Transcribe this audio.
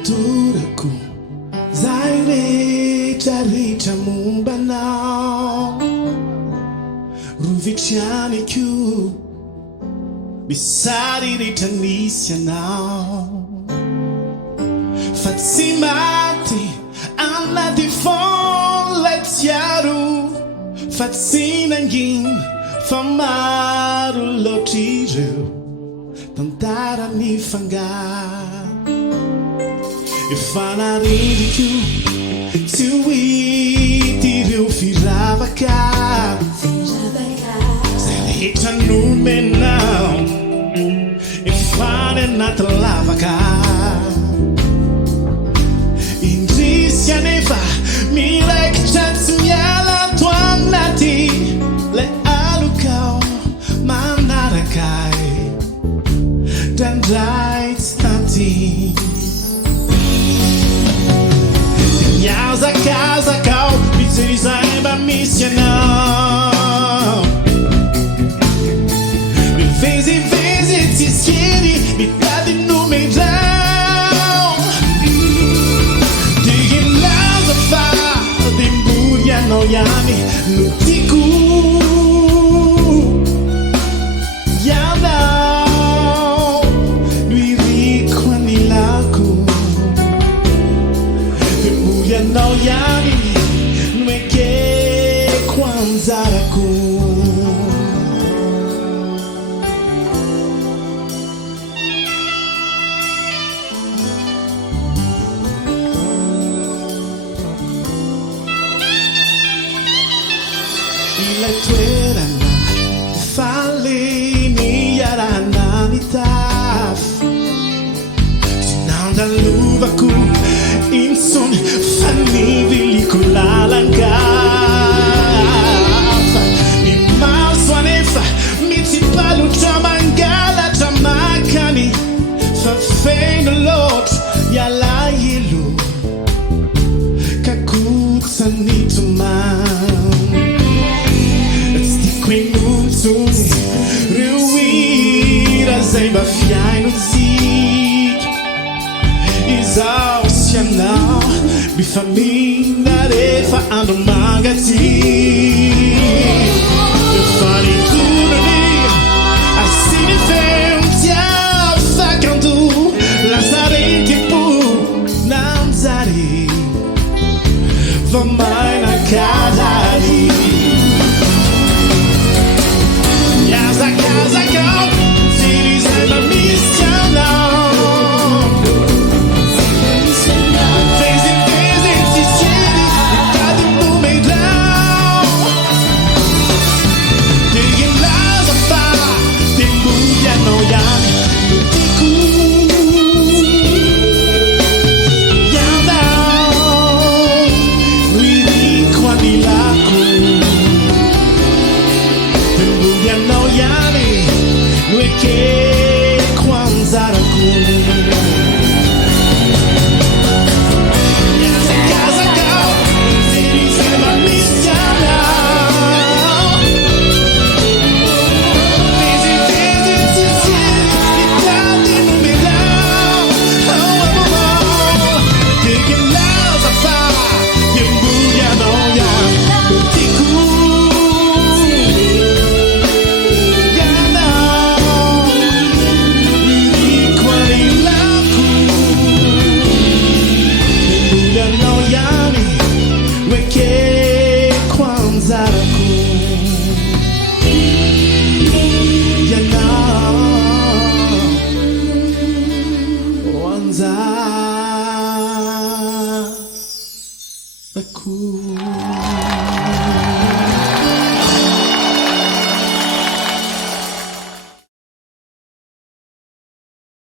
Duraku Zaire Rita Mumbanao Ruvichiani Q Bisari Rita Nisya now Fatsimati Anna Tifon Let's Yaru Fatsinangin Famaru Lotiru Tantara mi fanga If I not read you to eat you firava cá Selita no me now If I not lava cá Indícia neva mi like chance miala tuanati Le alukau manarakai Dan right stunting Nyaza casa cal Pizza eba missional Me fez e te esqueri Me dade no meidão Digging loud of fire De buria no yami No tiku Yana No yami nweke kwanzaraku Ile tuera na fale ni yarana mitaf Sinanda luvaku Inson fanni vilicula l'angaf Mi mal suanefa Mi ti palu jamangala jamakani Fa fein lot ya la yelu Kakutsa ni tuman Stikwi nuntuni Ruira zemba fiai no zik Exaustianal Bifamina refa ando magazine Eu falei tudo ali Assim me ventia Facando Lazarete por Nanzari Vamos na cadari Casa cal Cities and a missional Cool.